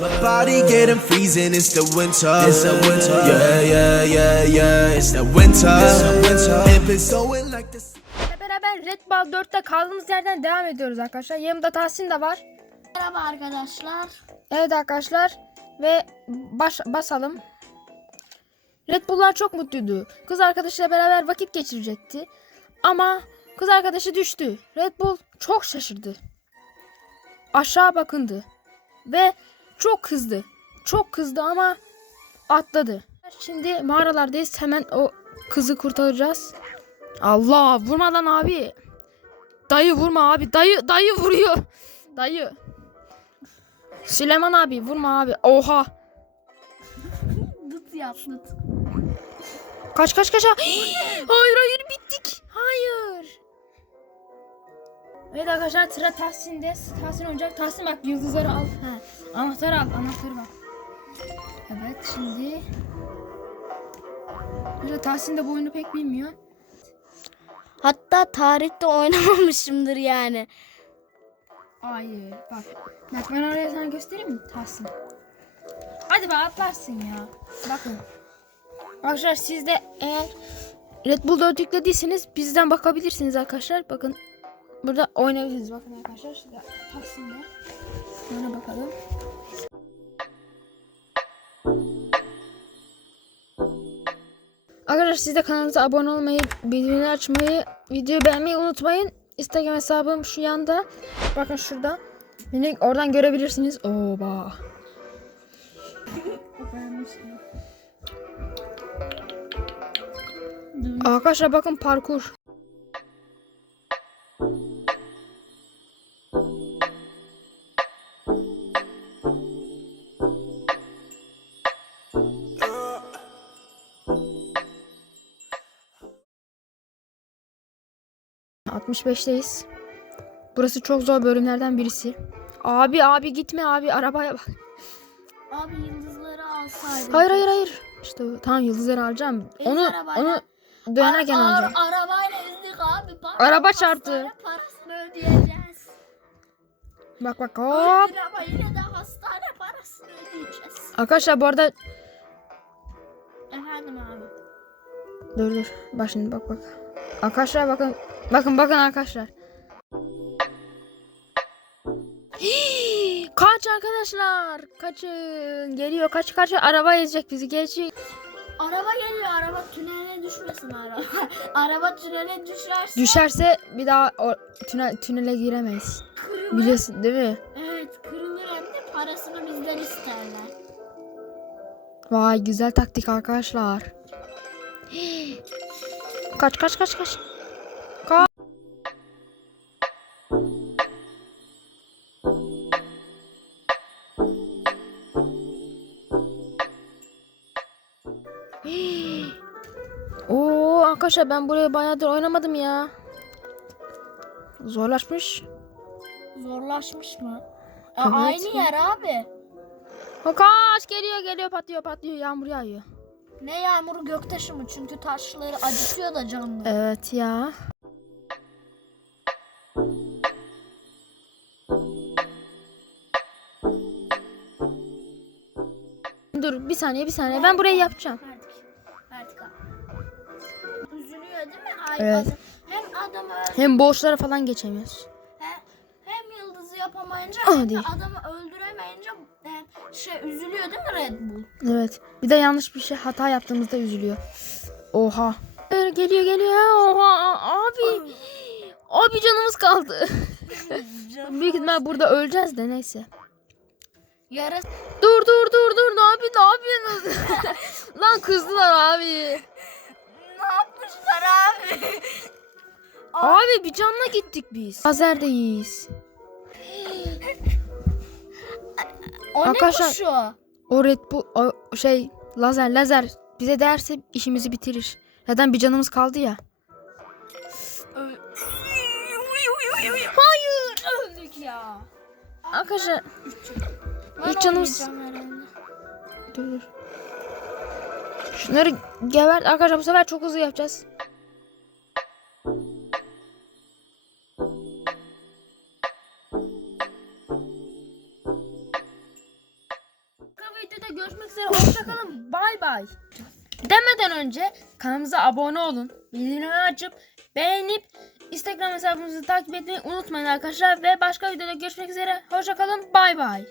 My body getting freezing, it's the winter. It's the winter. Yeah, yeah, yeah, yeah. It's the winter. It's the winter. If it's going like this. Beraber Red Ball 4'te kaldığımız yerden devam ediyoruz arkadaşlar. Yanımda Tahsin de var. Merhaba arkadaşlar. Evet arkadaşlar ve baş, basalım. Red Bull'lar çok mutluydu. Kız arkadaşıyla beraber vakit geçirecekti. Ama kız arkadaşı düştü. Red Bull çok şaşırdı. Aşağı bakındı. Ve çok kızdı. Çok kızdı ama atladı. Şimdi mağaralardayız. Hemen o kızı kurtaracağız. Allah vurmadan abi. Dayı vurma abi. Dayı dayı vuruyor. Dayı. Süleyman abi vurma abi. Oha. Dıt yap dıt. Kaç kaç kaç. hayır hayır bittik. Hayır. Evet arkadaşlar sıra Tahsin'de. Tahsin oynayacak. Tahsin bak yıldızları al. He. Anahtarı al. Anahtarı bak. Evet şimdi. Böyle Tahsin de bu oyunu pek bilmiyor. Hatta tarihte oynamamışımdır yani. Hayır bak. Bak ben oraya sana göstereyim mi Tahsin? Hadi be atlarsın ya. Bakın. Arkadaşlar siz de eğer Red Bull 4 yüklediyseniz bizden bakabilirsiniz arkadaşlar. Bakın burada oynayabilirsiniz. Bakın arkadaşlar şurada Tahsin'de. Ona bakalım. Arkadaşlar siz de kanalımıza abone olmayı, bildirimleri açmayı, videoyu beğenmeyi unutmayın. Instagram hesabım şu yanda. Bakın şurada. Beni oradan görebilirsiniz. Oba. Arkadaşlar bakın parkur. ...65'teyiz. Burası çok zor bölümlerden birisi. Abi abi gitme abi arabaya bak. Abi yıldızları alsaydım. Hayır hayır hayır. İşte tamam yıldızları alacağım. Biz onu arabayla- onu dönerken Ara- alacağım. Arabayla ezdik abi. Bak, Araba çarptı. parasını ödeyeceğiz. Bak bak hop. Ama yine de hastane parasını ödeyeceğiz. Arkadaşlar bu arada Efendim abi. dur dur. Bak şimdi bak bak. Arkadaşlar bakın. Bakın bakın arkadaşlar. Hii, Kaç arkadaşlar. Kaçın. Geliyor kaç kaç. Araba ezecek bizi. Gelecek. Araba geliyor. Araba tünele düşmesin araba. araba tünele düşerse Düşerse bir daha o tünel, tünele giremeyiz. kırılır. Biliyorsun değil mi? Evet kırılır hem de parasını bizden isterler. Vay güzel taktik arkadaşlar. Hii. Kaç kaç kaç. Kaç. Oo arkadaşlar ben buraya bayağıdır oynamadım ya. Zorlaşmış. Zorlaşmış mı? E, Evet. aynı yer abi. Kaç geliyor geliyor patlıyor patlıyor yağmur yağıyor. Ne yağmuru göktaşı mı? Çünkü taşları acıtıyor da canlı. Evet ya. Dur bir saniye bir saniye ben burayı yapacağım. Üzülüyor değil mi? Ay, Evet. adam- Hem adamı öl- Hem borçlara falan geçemiyoruz. he- hem yıldızı yapamayınca Ah, hem de adamı öldüremeyince şey üzülüyor değil mi Red Bull? Evet. Bir de yanlış bir şey hata yaptığımızda üzülüyor. Oha. Ee, Geliyor geliyor. Oha abi. Abi canımız kaldı. Büyük ihtimal burada öleceğiz de neyse. Yarısı Dur dur dur dur abi ne yapıyorsunuz? Lan kızdılar abi. ne yapmışlar abi? Abi bir canla gittik biz. Lazerdeyiz. o Arkadaşlar- ne kuşu? O Red Bull o şey lazer lazer bize derse işimizi bitirir. Zaten bir canımız kaldı ya. Hayır öldük ya. Arkadaşlar Üç canımız- dur dur. Şunları geber arkadaşlar bu sefer çok hızlı yapacağız. görüşmek üzere. Hoşçakalın. Bay bay. Demeden önce kanalımıza abone olun. Bildirimleri açıp beğenip Instagram hesabımızı takip etmeyi unutmayın arkadaşlar. Ve başka videoda görüşmek üzere. Hoşçakalın. Bay bay.